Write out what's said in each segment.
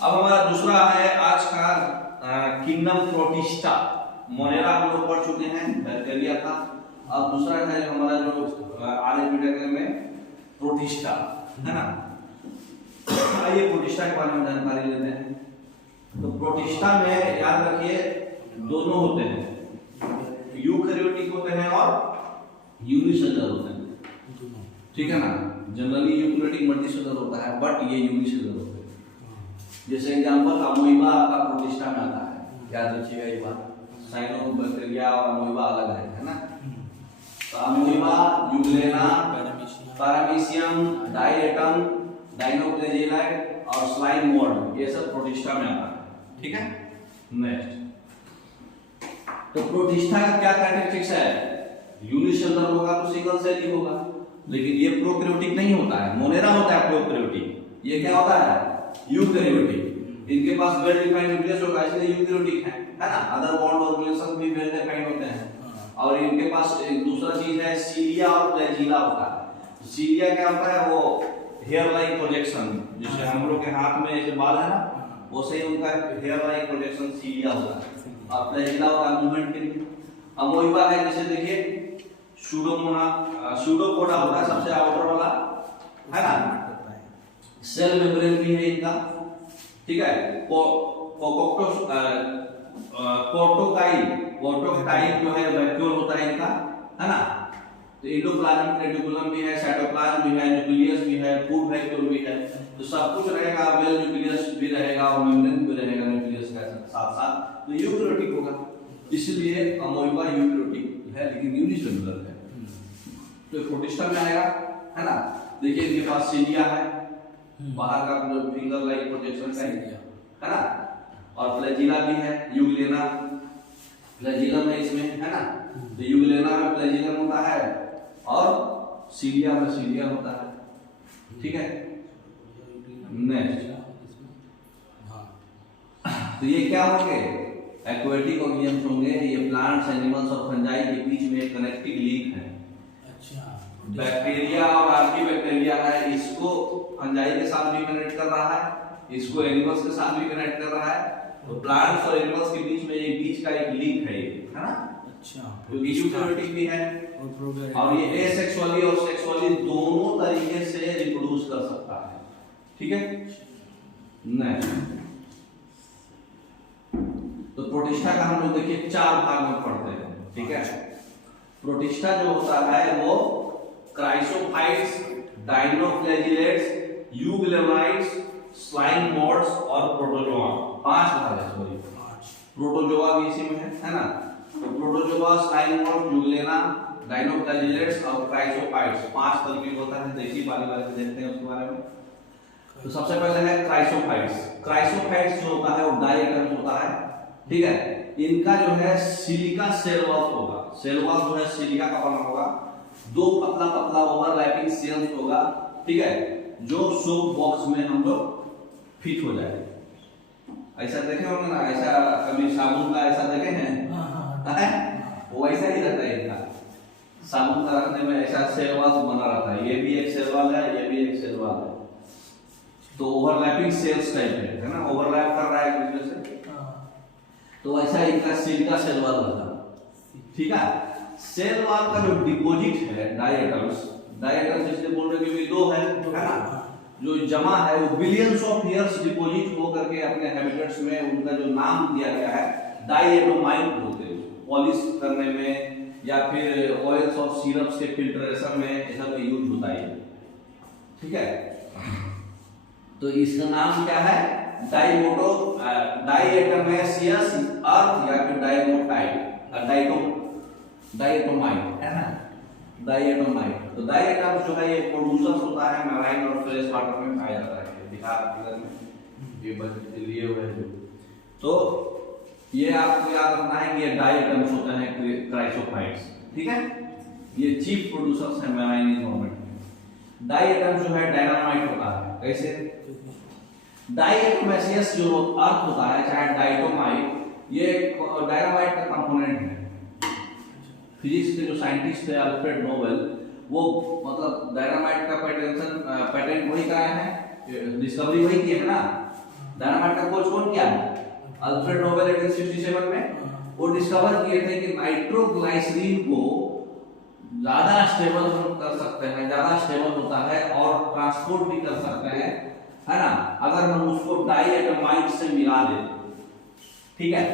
अब हमारा दूसरा है आज का किंगडम प्रोटिस्टा। मोनेरा हम लोग पढ़ चुके हैं, बैक्टीरिया था। अब दूसरा है जो हमारा जो आर्य में प्रोटिस्टा है ना। आइए प्रोटिस्टा के बारे में जानकारी लेते हैं। तो प्रोटिस्टा में याद रखिए दोनों होते हैं, यूकैरियोटिक होते हैं और यूनिसेलुलर होते हैं, ठीक है ना। जनरली यूकैरियोटिक मल्टीसेलुलर होता है, बट ये यूनिसेलुलर होते हैं। जैसे एग्जांपल अमोइबा आपका प्रोटिस्टा में आता है, याद रखिएगा ये बात। साइनोबैक्टीरिया और अमोइबा अलग है ना। तो अमोइबा, यूग्लेना, पैरामीशियम, डायएटम, डायनोफ्लैजेलाइट और स्लाइम मोल्ड, ये सब प्रोटिस्टा में आता है, ठीक है। नेक्स्ट, तो प्रोटिस्टा का क्या कैरेक्टरिस्टिक्स है? यूनिसेलुलर होगा तो सिंगल सेल ही होगा, लेकिन ये प्रोकैरियोटिक नहीं होता है। मोनेरा होता है प्रोकैरियोटिक, ये क्या होता है? यूकैरियोटिक। इनके पास वेल डिफाइंड न्यूक्लियस होगा, इसलिए यूकैरियोटिक है ना। अदर बॉन्ड और रिलेशन भी वेल डिफाइंड होते हैं। और इनके पास एक दूसरा चीज है सीलिया और फ्लैजिला होता है। सीलिया क्या होता है? वो हेयर लाइक प्रोजेक्शन, जैसे हम लोग के हाथ में जैसे बाल है ना, वैसे ही उनका हेयर लाइक प्रोजेक्शन सीलिया होता है। और फ्लैजिला होता है मूवमेंट के लिए। अमोइबा है, जैसे देखिए सूडोपोडा होता है सबसे आउटर वाला, है ना। सेल मेम्ब्रेन भी है इनका, ठीक है। कोर्टोकाइल जो है वैक्यूल होता है इनका, है ना। तो एंडोप्लाज्मिक रेटिकुलम भी है, साइटोप्लाज्म भी है, न्यूक्लियस भी है, फूड वैक्यूल भी है। तो सब कुछ रहेगा, वेल न्यूक्लियस भी रहेगा और मेम्ब्रेन भी रहेगा न्यूक्लियस के साथ साथ। तो यूकैरियोटिक होगा, इसलिए अमोइबा यूकैरियोटिक है लेकिन यूनिसेलुलर है। तो प्रोटिस्टा में आएगा, है ना। देखिए इनके पास सीलिया है, बाहर का जो फिंगर लाइक प्रोजेक्शन का है ना। और फ्लैजिला भी है, यूग्लेना फ्लैजिलम है इसमें, है ना। तो यूग्लेना में फ्लैजिलम होता है और सीलिया में सीलिया होता है, ठीक है। नेक्स्ट, तो ये क्या होंगे? एक्वेटिक ऑर्गेनिजम्स होंगे। ये प्लांट्स, एनिमल्स और फंजाई के बीच में एक कनेक्टिंग लिंक है। बैक्टीरिया और आर्किबैक्टीरिया है, इसको फंजाई के साथ भी कनेक्ट कर रहा है, इसको एनिमल्स के साथ भी कनेक्ट कर रहा है। तो प्लांट्स और एनिमल्स के बीच में ये बीच का एक लिंक है, है ना। अच्छा, क्योंकि यूकैरियोटिक भी है और ये एसेक्सुअली और सेक्सुअली दोनों तरीके से रिप्रोड्यूस कर सकता है, ठीक है। नेक्स्ट, तो प्रोटिस्टा का हम लोग देखिए 4 भाग में पढ़ते हैं, ठीक है। प्रोटिस्टा जो होता है वो क्राइसोफाइट्स, डायनोफ्लैजिलेट्स, यूग्लेनाइट्स, स्लाइम मोड्स और प्रोटोजोआ, 5 भाग है। सॉरी, प्रोटोजोआ भी इसी में है ना। तो protozoa, slime mode, euglena, dinoflagellates और क्राइसोफाइट्स 5 तरीके होता है। देखिए बारी बारी से देखते हैं उसके बारे में। तो सबसे पहले है क्राइसोफाइट्स। क्राइसोफाइट्स जो होता है वो डायएटम्स होता है, ठीक है। इनका जो है सिलिका सेल वॉल होगा। सेल वॉल जो है सिलिका का बना होगा, 2 पतला पतला ओवरलैपिंग सेल्स होगा, ठीक है, जो सोप बॉक्स में हम लोग फिट हो जाए। ऐसा देखे होंगे ना, ऐसा कभी साबुन का ऐसा देखे हैं? वो ऐसा ही रहता है इनका। साबुन का रखने में ऐसा सेल वॉल बना रहता है। ये भी एक सेल वॉल है, ये भी एक सेल वॉल है। तो ओवरलैपिंग सेल्स टाइप है ना, ओवरलैप कर रहा है एक दूसरे से। तो ऐसा इनका सिलिका सेल वॉल रहता है, ठीक है। सेल वॉल का जो डिपॉजिट है डायएटम्स इसलिए बोल रहे क्योंकि 2 है ना, जो जमा है वो बिलियंस ऑफ ईयर्स डिपॉजिट हो करके अपने हैबिटेट्स में, उनका जो नाम दिया गया है डायएटोमाइट बोलते हैं। पॉलिश करने में या फिर ऑयल्स और सिरप्स के फिल्ट्रेशन में ऐसा में यूज होता है, ठीक है। तो इसका नाम क्या है? डायएटोमेसियस अर्थ या फिर डायएटोमाइट है ना, डायएटोमाइट। तो डायएटम्स जो है ये प्रोड्यूसर्स होता है, मैराइन और फ्रेश वाटर में पाया जाता है। फिगर में ये बच लिए हुए हैं। तो ये आपको याद रखना है कि ये डायएटम्स होते हैं क्राइसोफाइट्स, ठीक है। ये चीफ प्रोड्यूसर्स हैं मैराइन एनवायरनमेंट में। डायएटम्स जो है डायनामाइट होता है। कैसे? डायएटोमेसियस जो अर्थ होता है, चाहे डायटोमाइट, ये डायनामाइट का कंपोनेंट है। फिजिक्स के जो साइंटिस्ट थे अल्फ्रेड नोबेल, वो मतलब डायनामाइट का पेटेंट वही कराए हैं, डिस्कवरी वही की है ना। डायनामाइट का खोज कौन किया है? अल्फ्रेड नोबेल 1867 में। वो डिस्कवर किए थे कि नाइट्रोग्लिसरीन को ज्यादा स्टेबल कर सकते हैं, ज्यादा स्टेबल होता है और ट्रांसपोर्ट भी कर सकते हैं, है ना, अगर हम उसको डाइएटोमाइड से मिला दें। ठीक है,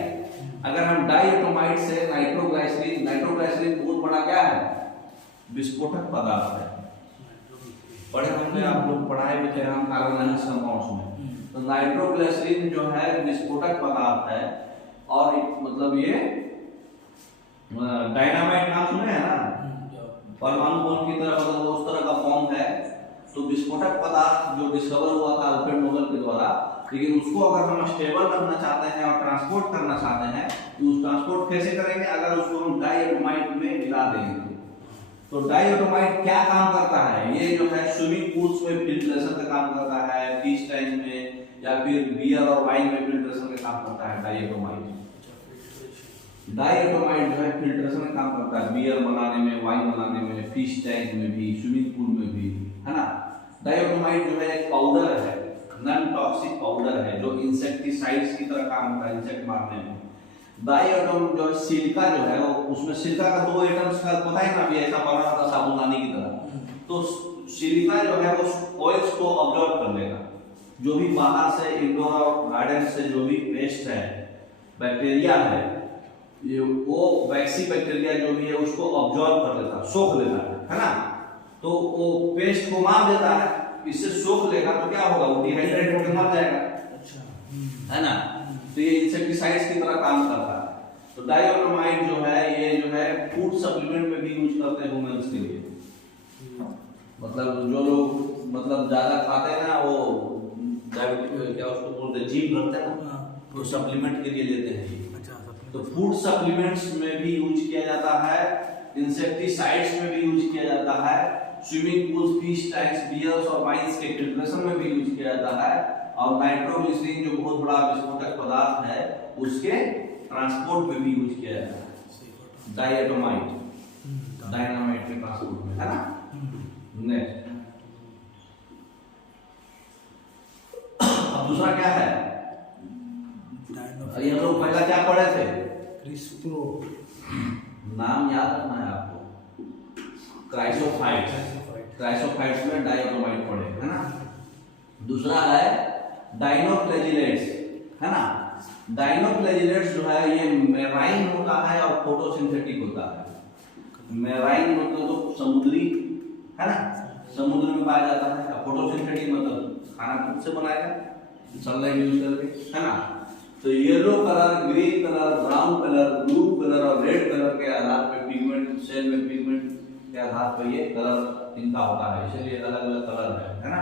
अगर हम डाइएटोमाइड से नाइट्रोग्लिसरीन बहुत बड़ा क्या है? विस्फोटक पदार्थ है। पढ़े होंगे आप लोग, पढ़ाए भी थे हम कार्बोनाइल कंपाउंड्स में। तो नाइट्रोग्लिसरीन जो है विस्फोटक पदार्थ है और मतलब ये डायनामाइट नाम सुने हैं ना, परमाणु बम की तरह, मतलब उस तरह का फॉर्म है। तो विस्फोटक पदार्थ जो डिस्कवर हुआ था अल्फ्रेड नोबेल के द्वारा, लेकिन उसको अगर हम स्टेबल रखना चाहते हैं और ट्रांसपोर्ट करना चाहते हैं तो उस ट्रांसपोर्ट कैसे करेंगे? अगर उसको हम डाइएटोमाइड में मिला देंगे। तो डाइएटोमाइड क्या काम करता है? ये जो है स्विमिंग पूल्स में फिल्ट्रेशन का काम करता है, फिश टैंक में या फिर बियर और वाइन में फिल्ट्रेशन का काम करता है डाइएटोमाइड। डाइएटोमाइड जो है फिल्ट्रेशन का काम करता है, बियर बनाने में, वाइन बनाने में, फिश टैंक में भी, स्विमिंग पूल में भी, है ना। डाइएटोमाइड जो है एक पाउडर है, नॉन टॉक्सिक पाउडर है जो इंसेक्टिसाइड्स की तरह काम करता है इंसेक्ट मारने में। डाइएटोम जो सिलिका जो है वो, उसमें सिलिका का 2 एटम्स का पता है ना, अभी ऐसा बना था साबुनदानी की तरह। तो सिलिका जो है वो ऑयल्स को अब्जॉर्ब कर लेगा। जो भी बाहर से इंडोर और गार्डन से जो भी वेस्ट है, बैक्टीरिया है, ये वो वैक्सी बैक्टीरिया जो भी है उसको अब्जॉर्ब कर लेता है, सोख लेता है ना। तो वो पेस्ट को मार देता है, इससे सोख लेगा तो क्या होगा? वो डिहाइड्रेट होकर मर जाएगा। अच्छा, है ना। तो ये इंसेक्टिसाइड्स की तरह काम करता है। तो डाइएटोमाइड जो है ये जो है फूड सप्लीमेंट में भी यूज करते हैं वुमेन्स के लिए। मतलब जो लोग मतलब ज्यादा खाते हैं ना, वो डायबिटीज क्या उसको बोलते हैं, जिम करते हैं ना, तो सप्लीमेंट के लिए लेते हैं। तो फूड सप्लीमेंट्स में भी यूज किया जाता है, इंसेक्टिसाइड्स में भी यूज किया जाता है, swimming pools, fish tanks, beers और वाइन्स के फिल्ट्रेशन में भी यूज किया जाता है, और नाइट्रोग्लिसरीन जो बहुत बड़ा विस्फोटक पदार्थ है उसके ट्रांसपोर्ट में भी यूज किया जाता है। डाइएटोमाइड डायनामाइट के ट्रांसपोर्ट में, है ना। नेक्स्ट, अब दूसरा क्या है? ये हम लोग पहला क्या पढ़े थे? क्रिस्प्रो, नाम याद रखना है आपको। क्राइसोफाइट्स में डाइएटोमाइड पढ़े, है ना। दूसरा है डाइनोफ्लैजिलेट्स, है ना। डाइनोफ्लैजिलेट्स जो है ये मेराइन होता है और फोटोसिंथेटिक होता है। मेराइन मतलब तो समुद्री, है ना, समुद्र में पाया जाता है। फोटोसिंथेटिक मतलब खाना खुद से बनाएगा सनलाइट यूज करके, है ना। तो yellow colour, green colour, brown colour, blue colour और रेड कलर के आधार पे पिगमेंट, सेल में पिगमेंट के आधार पर ये कलर इनका होता है, इसलिए अलग अलग कलर है ना।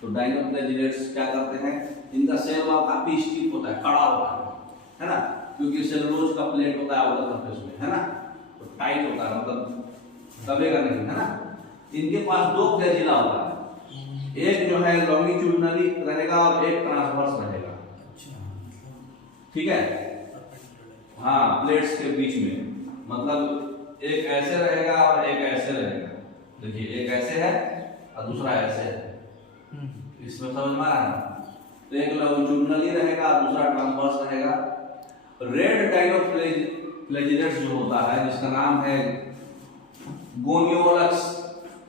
तो डाइनोफ्लैजिलेट्स क्या करते हैं? इनका सेल वॉल काफी स्टिफ होता है, कड़ा होता है ना, क्योंकि सेलुलोज का प्लेट होता है आउटर सरफेस में, है ना। तो टाइट होता है, मतलब दबेगा नहीं, है ना। इनके पास 2 फ्लैजिला होता है, एक जो है लॉन्गिट्यूडनली रहेगा और एक ट्रांसवर्स रहेगा। ठीक है, हाँ, प्लेट्स के बीच में, मतलब एक ऐसे रहेगा और एक ऐसे रहेगा। देखिए, एक ऐसे है और दूसरा ऐसे है, इसमें समझ में आ रहा है। तो एक लॉन्गिट्यूडनली रहेगा और दूसरा ट्रांसवर्स रहेगा। रेड डाइनोफ्लैजिलेट्स जो होता है, जिसका नाम है गोनियोलक्स,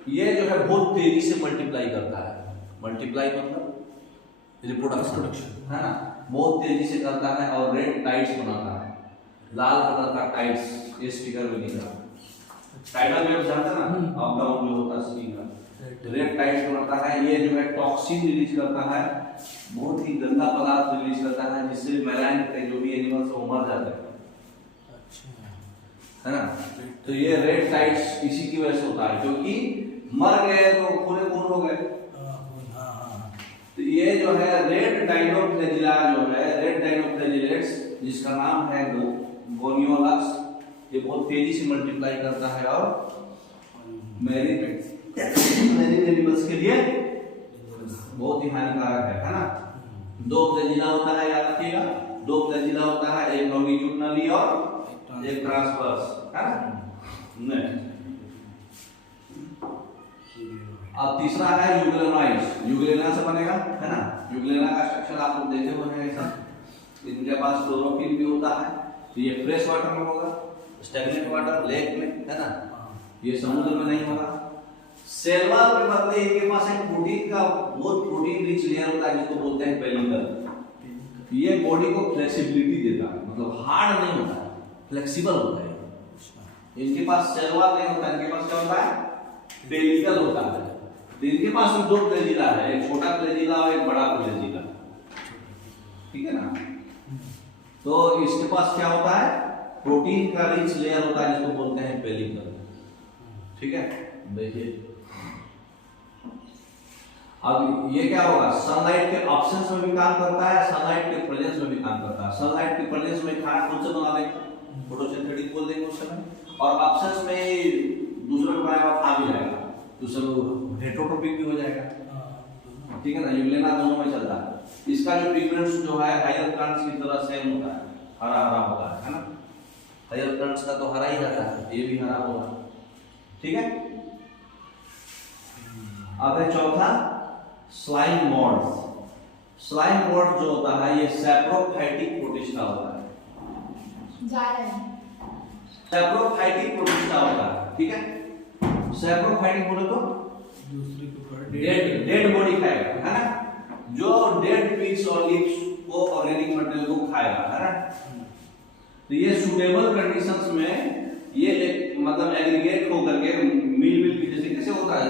ये जो है बहुत तेजी से मल्टीप्लाई करता है। मल्टीप्लाई मतलब रिप्रोडक्शन, है ना, बहुत तेजी से करता है और रेड टाइड्स बनाता है, लाल कलर का टाइड्स। ये स्पीकर में दिख रहा है, टाइडल वेव जानते हैं ना, अप डाउन जो होता है स्पीकर, रेड टाइड्स बनाता है। ये जो है टॉक्सिन रिलीज करता है, बहुत ही गंदा पदार्थ रिलीज करता है, जिससे मैराइन के जो भी एनिमल्स वो मर जाते हैं, है ना। तो ये रेड टाइड्स इसी की वजह से होता है, क्योंकि मर गए तो पूरे खून हो गए। तो ये जो है रेड डाइनोफ्लैजिला जो है, रेड डाइनोफ्लैजिलेट्स, जिसका नाम है गोनियोलक्स, ये बहुत तेजी से मल्टीप्लाई करता है और मैरीन एनिमल्स के लिए बहुत ही हानिकारक है ना। 2 फ्लैजिला होता है, याद रखिएगा, 2 फ्लैजिला होता है, एक लॉन्गिट्यूडनली और एक ट्रांसवर्स, है ना। नेक्स्ट, अब तीसरा है यूग्लेनोइड्स, यूग्लेना से बनेगा, है ना। यूग्लेना का स्ट्रक्चर आप लोग देखे हुए हैं ऐसा, इनके पास क्लोरोफिल भी होता है। तो ये फ्रेश वाटर में होगा, स्टैग्नेंट वाटर लेक में, है ना, ये समुद्र में नहीं होगा। सेल वॉल के बदले इनके पास एक प्रोटीन का बहुत प्रोटीन रिच लेयर होता है जिसको बोलते हैं पेलिकल। ये बॉडी को फ्लेक्सिबिलिटी देता है, मतलब हार्ड नहीं होता है, फ्लेक्सिबल होता है। इनके पास सेल वॉल नहीं होता, इनके पास क्या होता है, पेलिकल होता है। तो इनके पास दो फ्लैजिला है, एक छोटा फ्लैजिला और एक बड़ा फ्लैजिला, ठीक है ना। तो इसके पास क्या होता है, प्रोटीन का रिच लेयर होता है जिसको बोलते हैं पेलिकल, ठीक है। देखिए अब ये क्या होगा, सनलाइट के ऑब्सेंस में भी काम करता है, सनलाइट के प्रेजेंस में भी काम करता है। सनलाइट के प्रेजेंस में खाना खुद से बना देंगे, फोटोसिंथेटिक बोल देंगे उस समय, और ऑब्सेंस में दूसरे को बनाया हुआ खा भी जाएगा, तो सब हेटेरोट्रोपिक भी हो जाएगा, ठीक है ना। यूग्लेना दोनों में चलता है। इसका जो पिगमेंट्स जो है हायर प्लांट्स की तरह सेम होता है, हरा हरा होता है ना। हायर प्लांट्स का तो हरा ही रहता है, ये भी हरा होगा, ठीक है। अब है चौथा स्लाइम मोड्स। स्लाइम मोड जो होता है ये सैप्रोफाइटिक प्रोटिस्टा होता है, सैप्रोफाइटिक प्रोटिस्टा होता है, ठीक है। सैप्रोफाइटिक बोले तो दूसरे को डेड बॉडी खाएगा, है ना, जो डेड पिग्स और लीव्स को ऑर्गेनिक मटेरियल को खाएगा, है ना। तो ये सूटेबल कंडीशंस में ये एक मतलब एग्रीगेट होकर के मिल की जैसे कैसे होता है,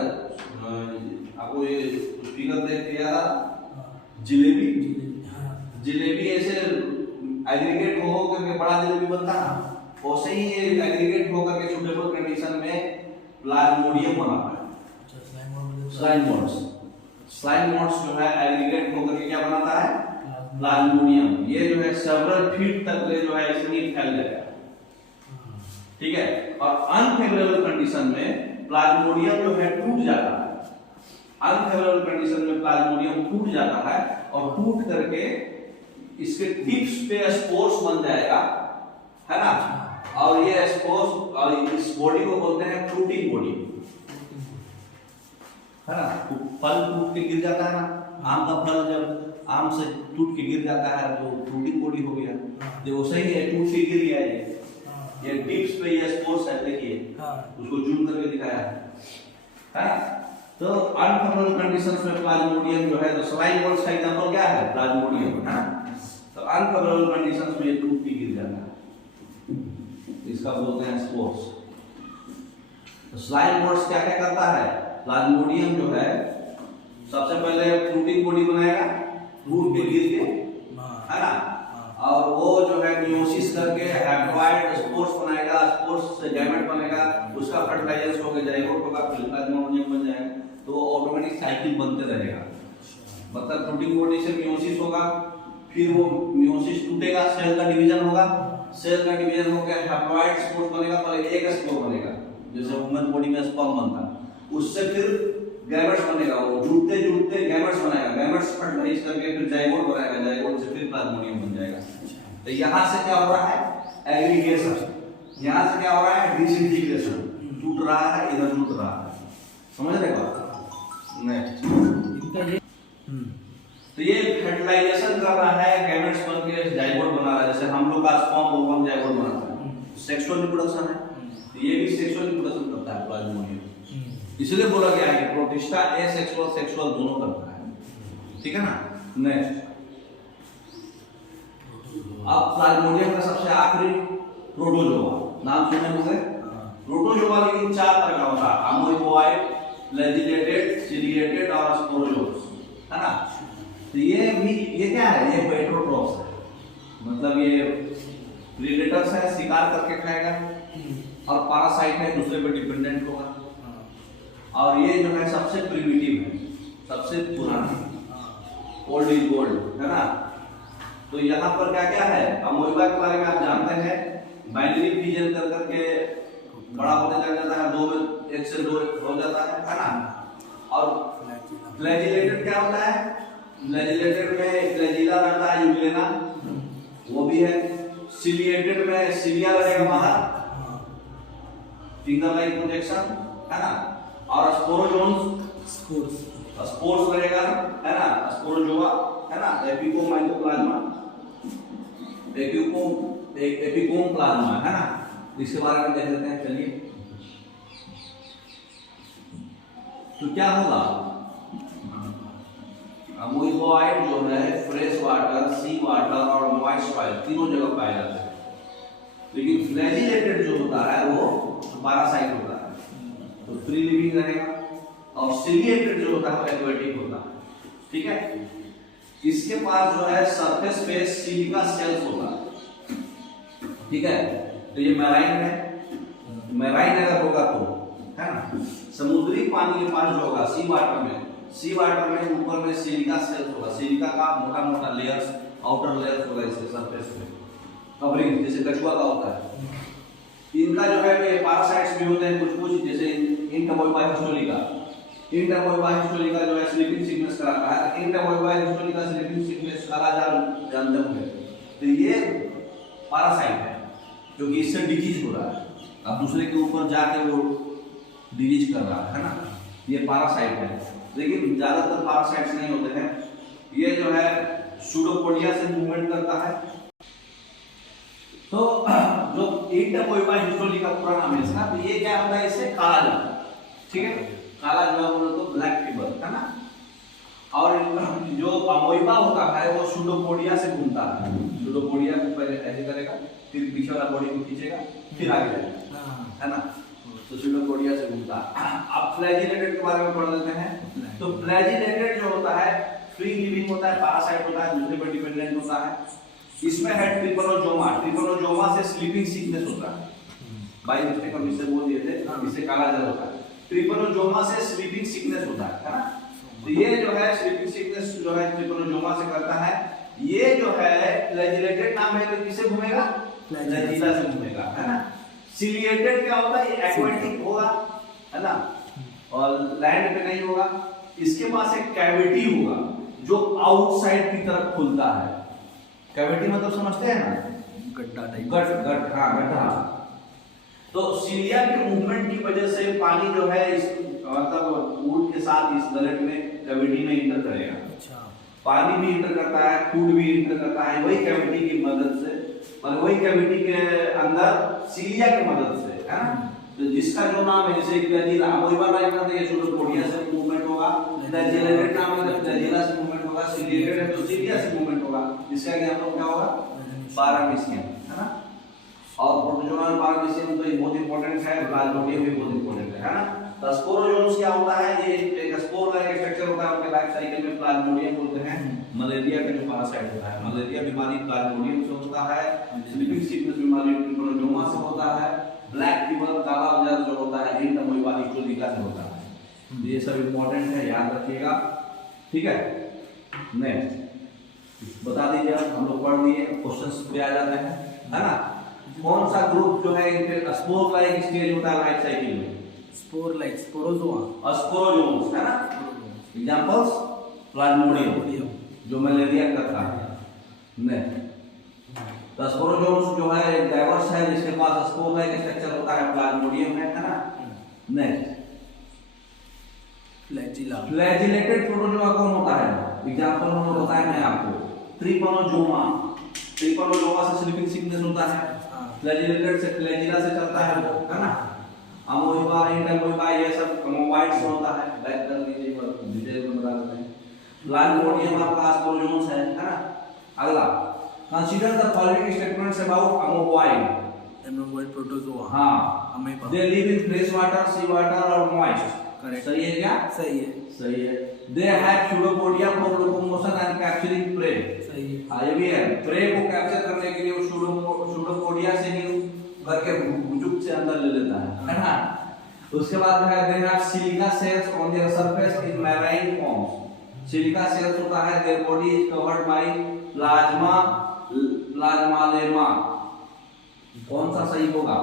आपको ये फिगर देख के याद आ, जिलेबी ऐसे एग्रीगेट हो करके बड़ा जिलेबी बनता है, वैसे ही ये एग्रीगेट हो करके सूटेबल कंडीशन में प्लाज्मोडियम बनाता है। स्लाइम मोड्स जो है एग्रीगेट होकर के क्या बनाता है, प्लाज्मोडियम। ये जो है सेवरल फीट तक ले जो है इसमें फैल जाएगा, ठीक है। और अनफेवरेबल कंडीशन में प्लाज्मोडियम जो है टूट जाता है, अनफेवरेबल कंडीशन में प्लाज्मोडियम टूट जाता है और टूट करके इसके टिप्स पे स्पोर्स बन जाएगा, है ना। और ये स्पोर्स और इस बॉडी को बोलते हैं फ्रूटिंग बॉडी, है ना। फल टूट के गिर जाता है ना, आम का फल जब आम से टूट के गिर जाता है तो फ्रूटिंग बॉडी हो गया, तो वैसे ही है, टूट के गिर गया ये टिप्स पे ये स्पोर्स है, देखिए उसको जूम करके दिखाया है ना। तो अनफेवरेबल कंडीशंस में प्लाज्मोडियम जो है, तो स्लाइम मोड्स का एग्जांपल क्या है, प्लाज्मोडियम, है ना। तो अनफेवरेबल कंडीशंस में ये टूट के गिर जाता है, इसका बोलते हैं स्पोर्स। तो स्लाइम मोड्स क्या क्या करता है, प्लाज्मोडियम जो है सबसे पहले फ्रूटिंग बॉडी बनाएगा, टूट के गिर के, है ना। और वो जो है मियोसिस करके हैप्लॉइड स्पोर्स बनाएगा, स्पोर्स से गैमेट बनेगा, उसका फर्टिलाइजेशन होकर जाइगोट होगा, फिर प्लाज्मोडियम बन जाएगा। तो ऑटोमेटिक साइकिल बनते रहेगा, मतलब फ्रूटिंग बॉडी से मियोसिस होगा, फिर वो मियोसिस टूटेगा, सेल का डिवीजन होगा, सेल का डिवीजन होकर हैप्लॉइड स्पोर्स बनेगा, पहले एक स्पोर बनेगा जैसे ह्यूमन बॉडी में स्पर्म बनता है, उससे फिर गैमेट्स बनेगा, वो जुड़ते जुड़ते गैमेट्स बनाएगा, गैमेट्स फर्टिलाइज करके फिर जाइगोट बनाएगा, जाइगोट से फिर प्लाज्मोडियम बन जाएगा। तो यहाँ से क्या हो रहा है, एग्रीगेशन, यहाँ से क्या हो रहा है, डिसइंटीग्रेशन, टूट रहा है, इधर टूट रहा है, समझ रहे हो। नेक्स्ट तो ये फर्टिलाइजेशन कर रहा है, गैमेट्स बन के जाइगोट बना रहा है, जैसे हम लोग का स्पर्म ओवम जाइगोट बनाता है, सेक्सुअल रिप्रोडक्शन है, तो ये भी सेक्सुअल रिप्रोडक्शन करता है प्लाज्मोडियम। इसलिए बोला गया है कि प्रोटिस्टा एसेक्सुअल सेक्सुअल दोनों करता है, ठीक है ना। नेक्स्ट अब प्लाज्मोडियम का सबसे आखिरी प्रोटोजोआ, नाम सुने होंगे प्रोटोजोआ, लेकिन चार तरह का होता है, अमोइबॉइड, फ्लैजिलेटेड, सिलिएटेड और स्पोरोजोस, है ना। तो ये क्या है, ये हेटेरोट्रोफ्स है, मतलब ये प्रेडेटर्स है, शिकार करके खाएगा, और पैरासाइट है, दूसरे पे डिपेंडेंट होगा। और ये जो है सबसे प्रिमिटिव है, सबसे पुराना, ओल्ड इज गोल्ड, है ना। तो यहाँ पर क्या क्या है, अमोइबा के बारे में आप जानते हैं, बाइनरी डिवीजन कर करके बड़ा होने लग जाता है, दो में एक से दो हो जाता है ना। और फ्लैजिलेटेड क्या होता है, फ्लैजिलेटेड में फ्लैजिला रहता है, यूग्लेना वो भी है। सिलिएटेड में सिलिया रहेगा बाहर, फिंगर लाइक प्रोजेक्शन, है ना। और स्पोरोजोन्स स्पोर्स रहेगा, है ना, स्पोरोजोआ, है ना, एपिकोम माइकोप्लाज्मा, एपिकोम प्लाज्मा, है ना। इसके बारे में देख लेते हैं, चलिए। तो क्या होगा, अमोइबॉइड जो है फ्रेश वाटर, सी वाटर और मॉइस्ट सॉइल तीनों जगह पाए जाते हैं। लेकिन फ्लैजिलेटेड जो होता है वो पैरासाइट होता है, तो फ्री लिविंग रहेगा। और सिलिएटेड जो होता है वो एक्वेटिक होता है, ठीक है। इसके पास जो है सरफेस पे सिलिका सेल्स होता है, ठीक है। तो ये मैराइन है, मैराइन अगर होगा तो, है ना। समुद्री पानी के पास जो होगा सी वाटर में ऊपर में सिलिका सेल्स होगा, सिलिका का मोटा मोटा लेयर्स, आउटर लेयर्स होगा इसके सरफेस पे, कवरिंग, जैसे कछुआ का होता है। इनका जो है ये पैरासाइट्स भी होते हैं कुछ जैसे इंटरमोइबा हिस्टोरिका जो है स्लीपिंग सिकनेस कराता है। इंटरमोइबा हिस्टोरिका स्लीपिंग सिकनेस काला जाल जानते होंगे, तो ये पैरासाइट है जो कि इससे डिजीज हो रहा है, अब दूसरे के ऊपर जाके वो डिजीज कर रहा है ना, ये पैरासाइट है। लेकिन ज्यादातर पैरासाइट्स नहीं होते हैं, ये जो है सूडोपोडिया से मूवमेंट करता है। तो जो इंटरमोइबा हिस्टोरिका पूरा नाम है इसका, तो ये क्या होता है, इससे काला जाल, ठीक है, काला जाल बोलो तो ब्लैक फीवर, है ना। और जो अमोइबा होता है वो सूडोपोडिया से घूमता है, सूडोपोडिया को पहले ऐसे करेगा, फिर पीछे वाला बॉडी को खींचेगा, फिर आगे जाएगा, है ना। तो सूडोपोडिया से घूमता है। अब फ्लैजिलेटेड के बारे में पढ़ लेते हैं। तो फ्लैजिलेटेड जो होता है फ्री लिविंग होता है, पैरासाइट होता है, दूसरे पर डिपेंडेंट होता है। इसमें है ट्रिपनोजोमा से स्लीपिंग सिकनेस होता है, बाय मिस्टेक हम इससे बोल दिए थे, इससे काला जाल होता है। ट्रिपनोजोमा से स्लीपिंग सिकनेस होता है ना। तो ये जो है स्लीपिंग सिकनेस जो है ट्रिपनोजोमा से करता है। ये जो है फ्लैजिलेटेड नाम है, तो किससे घूमेगा, फ्लैजिला से घूमेगा, है ना। सिलिएटेड क्या होता है, ये एक्वेटिक होगा, है ना, और लैंड पे नहीं होगा। इसके पास एक कैविटी होगा जो आउटसाइड की तरफ खुलता है। कैविटी मतलब समझते हैं ना, गड्ढा टाइप, गड्ढा। तो सिलिया के मूवमेंट की वजह से पानी जो है इस मतलब फूड के साथ इस गलेट में कैविटी में इंटर करेगा। अच्छा, पानी भी इंटर करता है, फूड भी इंटर करता है, वही कैविटी की मदद से, और वही कैविटी के अंदर सिलिया की मदद से, है ना। तो जिसका जो नाम है, जैसे फ्लैजिला, अमोइबा नाम है तो ये सूडोपोडिया से मूवमेंट होगा, फ्लैजिलेटेड नाम है तो फ्लैजिला से मूवमेंट होगा, सिलिएटेड है तो सिलिया से मूवमेंट होगा। जिसका कि हम लोग क्या होगा, पैरामीशियम, है ना। और प्रोटोजोआ में पैरामीशियम तो बहुत इंपॉर्टेंट है, प्लाज्मोडियम भी बहुत इंपॉर्टेंट है ना। तो स्पोरोजोन्स क्या होता है, ये एक स्पोर लाइक स्ट्रक्चर होता है, उनके लाइफ साइकिल में प्लाज्मोडियम बोलते हैं। मलेरिया का जो पैरासाइट होता है, मलेरिया बीमारी प्लाज्मोडियम से होता है, स्लीपिंग सिकनेस बीमारी ट्रिपनोजोमा से होता है, ब्लैक फीवर काला जाल जो होता है इंटरमोइबा हिस्टोरिका से होता है। ये सब इंपॉर्टेंट है, याद रखिएगा, ठीक है। नेक्स्ट बता दीजिए, हम लोग पढ़ लिए, क्वेश्चंस पे आ जाते हैं, है ना। कौन सा ग्रुप जो है स्पोर लाइक स्टेज होता है लाइफ साइकिल में, स्पोर लाइक, स्पोरोजोआ, स्पोरोजोन्स, है ना। एग्जांपल्स प्लाज्मोडियम जो मलेरिया करता है। नेक्स्ट तो स्पोरोजोन्स जो है एक डाइवर्स है, जिसके पास स्पोर लाइक स्ट्रक्चर होता है, प्लाज्मोडियम है ना। नेक्स्ट फ्लैजिला, फ्लैजिलेटेड प्रोटोजोआ कौन होता है, एग्जांपल हम लोग बताए हैं आपको, ट्रिपनोजोमा से स्लीपिंग सिकनेस होता है, फ्लैजिलेटेड से फ्लैजिला से चलता है ना। अमोइबा, इंटरमोइबा ये सब अमोइबाइड्स से होता है, बैक कर लीजिए और डिटेल में बता देते हैं। प्लाज्मोडियम आपका स्पोरोजोन्स है ना। अगला, consider the following statements about amoeboid protozoa. हां, they live in fresh water, sea water और मॉइस्ट। करेक्ट, सही है क्या, सही है, सही है। They have pseudopodia for locomotion and capturing prey. सही है, हां, ये भी है, प्रे को कैप्चर करने के लिए वो सूडोपोडिया से ही भर के भुजुक से अंदर ले लेता है ना। उसके बाद है they have silica shells on their surface in marine forms. Silica shells होता है, their body is covered by plasmalemma. कौन सा सही होगा,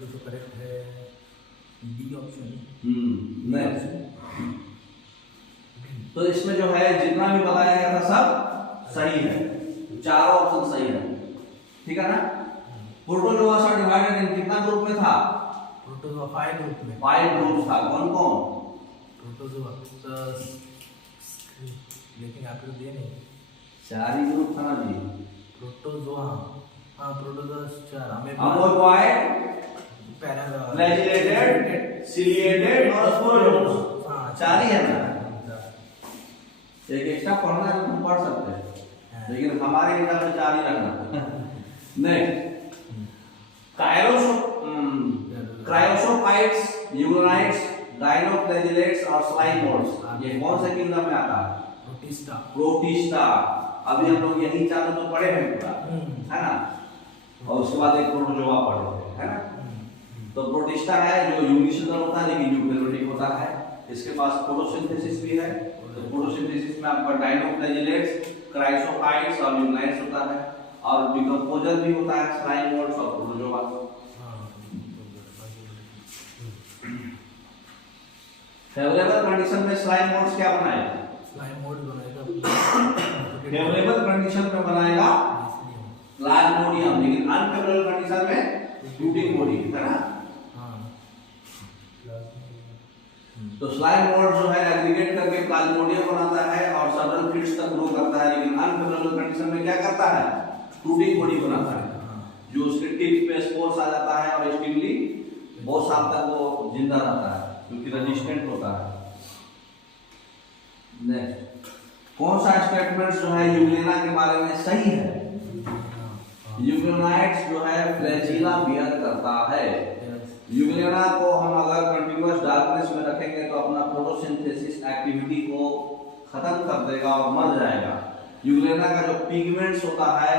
तो करेक्ट है, डी ऑप्शन। नेक्स्ट, तो इसमें जो है जितना भी बताया गया था सब सही है, चारों ऑप्शन सही है, ठीक है ना। प्रोटोजोआ डिवाइडेड इन कितना ग्रुप में था, प्रोटोजोआ 5 ग्रुप में, 5 ग्रुप्स था। कौन कौन, प्रोटोजोआ लेकिन यहाँ पे तो दे नहीं। 4 ही ग्रुप था ना जी। प्रोटोजोआ, हाँ प्रोटोजोआ 4 हमें अमोइबॉइड, फ्लैजिलेटेड, सिलिएटेड और स्पोरोजोआ। हाँ 4 ही है ना। एक एक्स्ट्रा पढ़ना है तो हम पढ़ सकते हैं, लेकिन हमारे हिसाब से 4 ही रखना। नेक्स्ट क्रायोसोफाइट्स, यूग्लोनाइट्स, डायनोफ्लैजिलेट्स और स्लाइमोड्स, ये कौन से किंगडम में आता है? प्रोटिस्टा। प्रोटिस्टा। अभी हम लोग यही चारों तो पढ़े हैं पूरा, है ना, और उसके बाद एक प्रोटोजोआ पढ़े थे, है ना। तो प्रोटिस्टा है जो यूनिसेलुलर होता है लेकिन यूकेरियोटिक होता है। इसके पास फोटोसिंथेसिस भी है, तो फोटोसिंथेसिस में आपका डायनोफ्लैजिलेट्स, क्रायोसोफाइट्स और यूग्लोनाइट्स होता है, और डिकम्पोजर भी होता है, स्लाइमोड्स और प्रोटोजोआ। फेवरेबल कंडीशन में स्लाइमोड्स क्या बनाएगा? स्लाइमोड बनाएगा। फेवरेबल कंडीशन में बनाएगा प्लाज्मोडियम, लेकिन अनफेवरेबल कंडीशन में ट्यूटिंग है ना। तो स्लाइमोड जो है एग्रीगेट करके प्लाज्मोडियम बनाता है और सडन फिट्स तक ग्रो करता है, लेकिन अनफेवरेबल कंडीशन में क्या करता है? ट्यूटिंग बॉडी बनाता है, जो उसके टिप पे स्पोर्स आ जाता है और स्टिमुली बहुत साल तक वो जिंदा रहता है क्योंकि रेजिस्टेंट होता है। नेक्स्ट, कौन सा स्टेटमेंट जो है यूग्लेना के बारे में सही है? यूग्लोनाइट्स जो है फ्लैजिला बियर करता है। यूग्लेना को हम अगर कंटीन्यूअस डार्कनेस में रखेंगे तो अपना फोटोसिंथेसिस एक्टिविटी को खत्म कर देगा और मर जाएगा। यूग्लेना का जो पिगमेंट्स होता है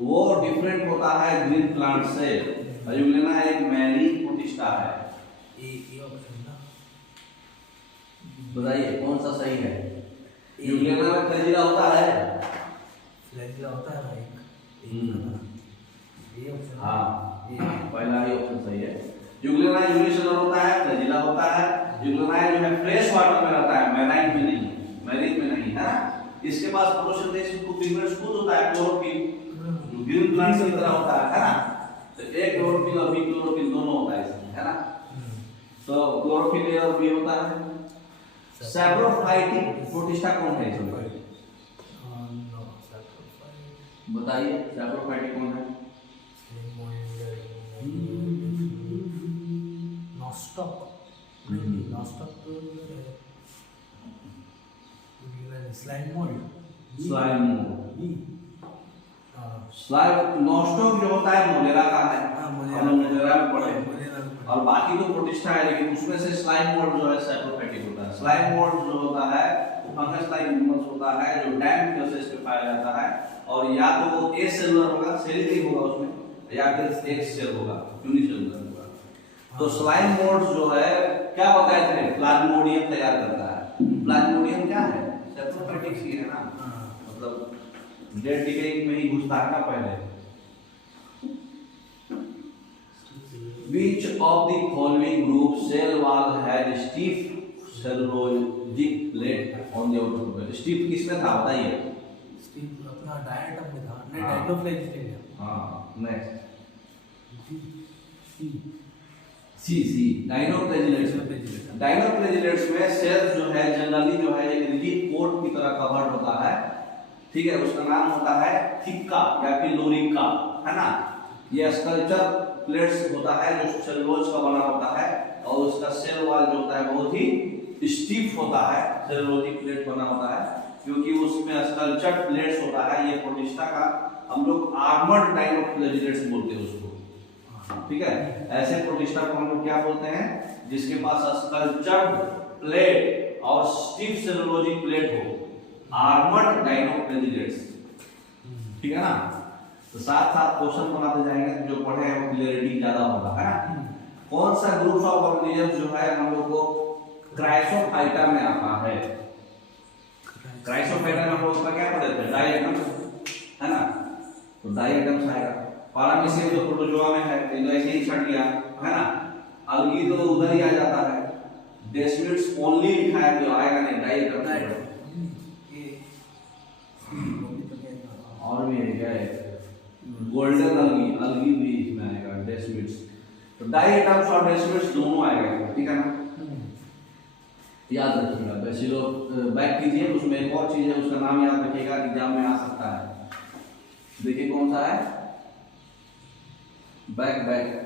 वो डिफरेंट होता है ग्रीन प्लांट से। यूग्लेना एक मैरीन प्रोटिस्टा है। ये ऑप्शन ना, बताइए कौन सा सही है? यूग्लेना में फ्लैजिला होता है? फ्लैजिला होता है ना एक। ये ऑप्शन, हाँ, ये पहला ही ऑप्शन सही है। यूग्लेना यूनिसेलुलर होता है, फ्लैजिला होता है। यूग्लेना जो है फ्रेश वाटर में रहता है, मैराइन में नहीं, मैरीन में नहीं, है ना। इसके पास फोटोसिंथेसिस को पिगमेंट्स खुद होता है, क्लोरोफिल जो ग्रीन प्लांट की तरह होता है ना। तो एक क्लोरोफिल और बी क्लोरोफिल दोनों होता है इसमें, है ना। तो क्लोरोफिल ए और बी होता है। सैप्रोफाइटिक प्रोटिस्टा कौन है इसमें? बताइए सैप्रोफाइटिक कौन है? नॉस्टॉक तो स्लाइम नॉस्टॉक जो होता है मोलेरा का है, मोलेरा में पड़े। और बाकी तो प्रोटिस्टा है, लेकिन उसमें से स्लाइमोड जो है सैप्रोफाइटिक होता है। स्लाइमोड जो होता है वो फंगस लाइक एनिमल्स होता है जो डैम्प प्रोसेस में पाया जाता है, और या तो वो ए सेलुलर होगा, सेल नहीं होगा उसमें, या फिर एक सेल होगा, यूनिसेलुलर होगा। तो स्लाइमोड जो है क्या बताए थे? प्लाज्मोडियम तैयार करता है। प्लाज्मोडियम क्या है? सैप्रोफाइटिक ही है ना, मतलब डेड डिकेइंग में ही घुसता है ना पहले। Which of the following group cell wall had stiff cellulosic plate on the outer surface? Stiff किसमें था बताइए? स्टीव अपना डायटम में था, नहीं डाइक्लोफ्लैजिलेट। हाँ, नेक्स्ट सी डाइनोफ्लैजिलेट्स। डाइनोफ्लैजिलेट्स में सेल्स जो है जनरली जो है एक रिजिड कोट की तरह कवर्ड होता है, ठीक है। उसका नाम होता है थिक्का या फिर लोरिका, है ना। ये स्कल्पचर प्लेट्स होता है जो सेलुलोज का बना होता है, और उसका सेल वॉल जो होता है बहुत ही स्टिफ होता है, सेलुलोजिक प्लेट बना होता है, क्योंकि उसमें स्कल्पचर प्लेट्स होता है। ये प्रोटिस्टा का हम लोग आर्मर्ड डाइनोफ्लैजिलेट्स बोलते हैं उसको, ठीक है। ऐसे प्रोटिस्टा को हम लोग क्या बोलते हैं? जिसके पास स्कल्पचर्ड प्लेट और स्टिफ सेलुलोजिक प्लेट हो, आर्मर्ड डाइनोफ्लैजिलेट्स, ठीक है ना। तो साथ साथ क्वेश्चन बनाते जाएंगे, जो पढ़े हैं वो क्लियरिटी ज्यादा होगा, है ना। कौन सा ग्रुप ऑफ ऑर्गेनिज्म जो है हम लोग को क्राइसोफाइटा में आता है? क्राइसोफाइटा में हम लोग क्या पढ़े थे? डायटम्स, है ना। तो डायटम्स आएगा। पारामीशियम जो प्रोटोजोआ में है, तो ऐसे ही छट गया, है ना। अलगी तो उधर ही आ जाता है। डेस्मिड्स ओनली लिखा है तो आएगा नहीं, डायटम्स। और भी है क्या है? गोल्डन अलगी भी इसमें आएगा, डेस्मिड्स। तो डायटम्स और डेस्मिड्स दोनों आएगा, ठीक है ना। याद रखिएगा बैसिलो बैक कीजिए, उसमें एक और चीज है, उसका नाम याद रखिएगा, एग्जाम में आ सकता है। देखिए कौन सा है, बैक।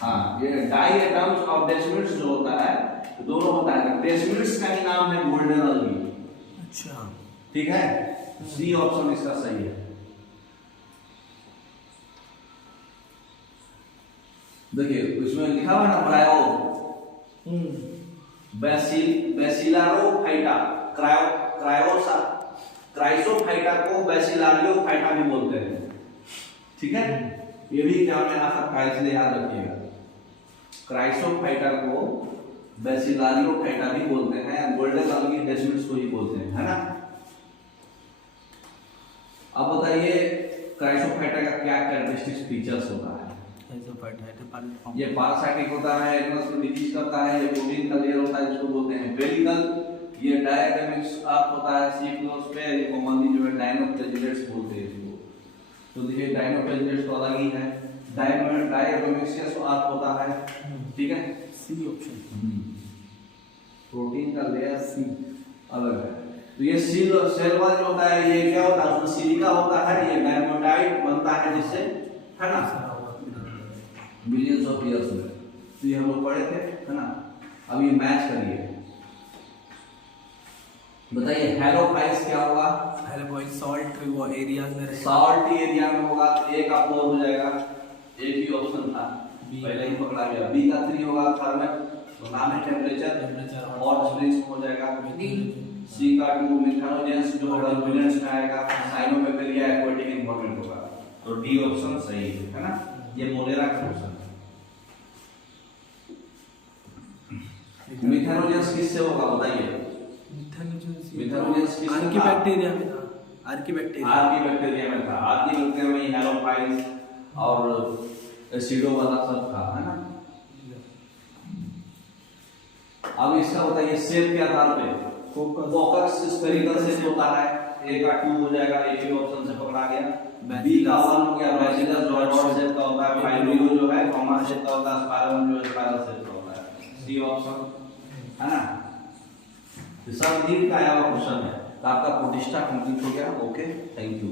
हाँ, ये डायटम्स ऑफ डेसिमल्स जो होता है, दोनों होता है। डेसिमल्स का ही नाम है गोल्डन अलगी। अच्छा, ठीक है, सी ऑप्शन इसका सही है। देखिए इसमें लिखा हुआ है ना ब्रायो, बैसिलारोफाइटा, क्राइसोफाइटा को बैसिलारियोफाइटा भी बोलते हैं। ठीक है, ये भी एग्जाम में आ सकता है, इसलिए याद रखिएगा। क्राइसोफाइटा को बैसिलारियोफाइटा भी बोलते हैं, गोल्डन अलगी डेसिमल्स को ही बोलते हैं, है ना। अब बताइए क्राइसोफाइटा का क्या कैरेक्टरिस्टिक्स फीचर्स होता है। ये पैरासाइटिक होता है, एडवांस को डिजीज करता है, ये प्रोटीन का लेयर होता है जिसको बोलते हैं पेरिकल, ये डायटमिक्स आप होता है सीक्लोस्फेयर, ये कॉमनली जो है डायनोफ्लेजिलेट्स बोलते हैं इसको। तो देखिए डायनोफ्लेजिलेट्स तो अलग ही है, डायटमिक्स आप होता है। ठीक है, सी ऑप्शन। प्रोटीन का लेयर सी अलग है। तो ये सेल वाल जो होता है, ये क्या होता है, उसमें सिलिका होता है, ये डायमोटाइट बनता है जिससे, है ना, मिलियंस ऑफ ईयर्स में। तो ये हम लोग पढ़े थे, है ना। अब ये मैच करिए, बताइए हेलोफाइल्स क्या होगा। हेलोफाइल सॉल्ट वो एरिया में रहेगा, सॉल्ट एरिया में होगा, तो ए का 4 हो जाएगा, एक ही ऑप्शन था, पहले ही पकड़ा गया। बी का 3 होगा, थर्मल तो नाम है टेम्परेचर और स्प्रिंग्स हो जाएगा। सी का 2 मिथेनोजेंस जो होगा मिलियंस में आएगा, साइनोमेगालिया एक्वाटिक एनवायरनमेंट होगा। तो डी ऑप्शन सही है ना, ये मोलेरा का क्वेश्चन है। मिथेनोजेंस किससे होगा बताइए। मिथेनोजेंस किससे था? बैक्टीरिया में था, आर्कीबैक्टीरिया में था। आर्कीबैक्टीरिया में हेलोफाइल्स और एसिडो वाला सब था, है ना। अब इसका बताइए शेप के आधार पे फोकस स्फेरिकल शेप होता है, ए का 2 हो जाएगा, एक ही ऑप्शन से पकड़ा गया। बी का 1 हो गया, बैसिलस डॉट शेप का होता है, फाइब्रिलो जो है कॉमा शेप का होता है, स्पाइरल जो है स्पाइरल शेप का होता है। सी ऑप्शन, है ना। तो सब नीट का आया हुआ क्वेश्चन है। तो आपका प्रोटिस्टा कंप्लीट हो गया। Okay, thank you.